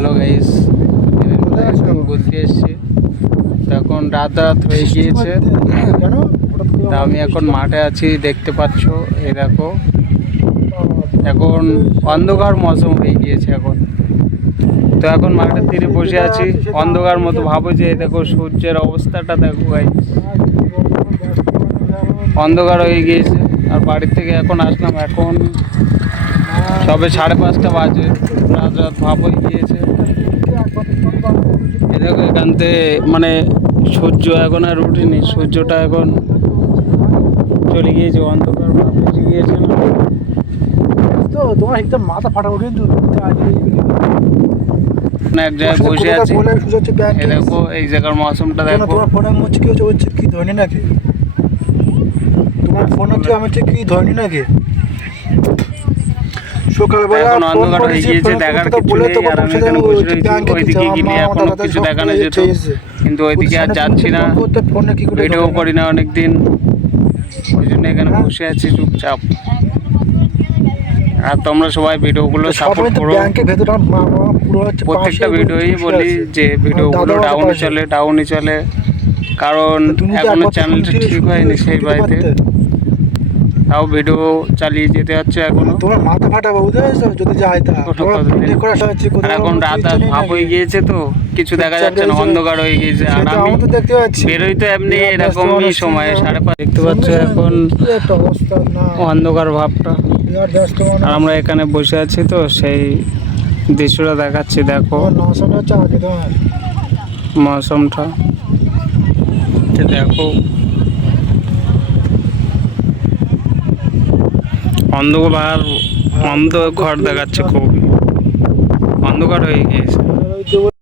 Hello guys, ঘুরতে এসছি। তো এখন রাত হয়ে গিয়েছে। তা আমি এখন মাঠে আছি, দেখতে পাচ্ছ। এই দেখো, এখন অন্ধকার মৌসুম হয়ে গিয়েছে এখন। তো এখন মাঠের তীরে বসে আছি, অন্ধকার মতো। ভাবো যে দেখো সূর্যের অবস্থাটা দেখো গাইস, অন্ধকার হয়ে গিয়েছে। আর বাড়ির থেকে এখন আসলাম, এখন সবে 5:30 বাজে। রাত ভাব হয়ে গিয়েছে। এ দেখো এখান থেকে মানে সূর্য এখন আর উঠেনি, সূর্যটা এখন চলে গিয়েছে, অন্ধকার ভাব এসে গিয়েছে না। তো তোমার একদম মাথা ফাটাবো কিন্তু এক জায়গায় বসে আছি। এই দেখো এই জায়গার মৌসুমটা দেখো। তোমার ফোন আমি হচ্ছে কি হচ্ছে কি ধরনি নাকি? তোমার ফোন হচ্ছে আমি হচ্ছে কি ধরনি নাকি? সকালবেলা এখন অন্ধকার হয়ে গিয়েছে, দেখার কিছু নেই। আর আমি এখানে বসে রয়েছি, ওইদিকে গেলে এখনো কিছু দেখানো যেত, কিন্তু ওইদিকে আর যাচ্ছি না। ভিডিও করি না অনেকদিন, ওই জন্য এখানে বসে আছি চুপচাপ। আর তোমরা সবাই ভিডিওগুলো সাপোর্ট করো। প্রত্যেকটা ভিডিওই বলি যে ভিডিওগুলো ডাউনই চলে, কারণ এখনো চ্যানেলটা ঠিক হয়নি সেই বাড়িতে। তাও ভিডিও চালিয়ে যেতে হচ্ছে এখনো। তোমার মাথা ফাটাবো যদি যাই তা। আর এখন রাত ভাব হয়ে গিয়েছে, তো কিছু দেখা যাচ্ছে না, অন্ধকার হয়ে গিয়েছে। আর আমি বেরোই তো এমনি এরকমই সময় 5:30। দেখতে পাচ্ছ এখন অন্ধকার ভাবটা। আর আমরা এখানে বসে আছি, তো সেই দৃশ্যটা দেখাচ্ছি। দেখো মৌসুমটা দেখো, অন্ধকার দেখাচ্ছে, খুব অন্ধকার হয়ে গিয়েছে।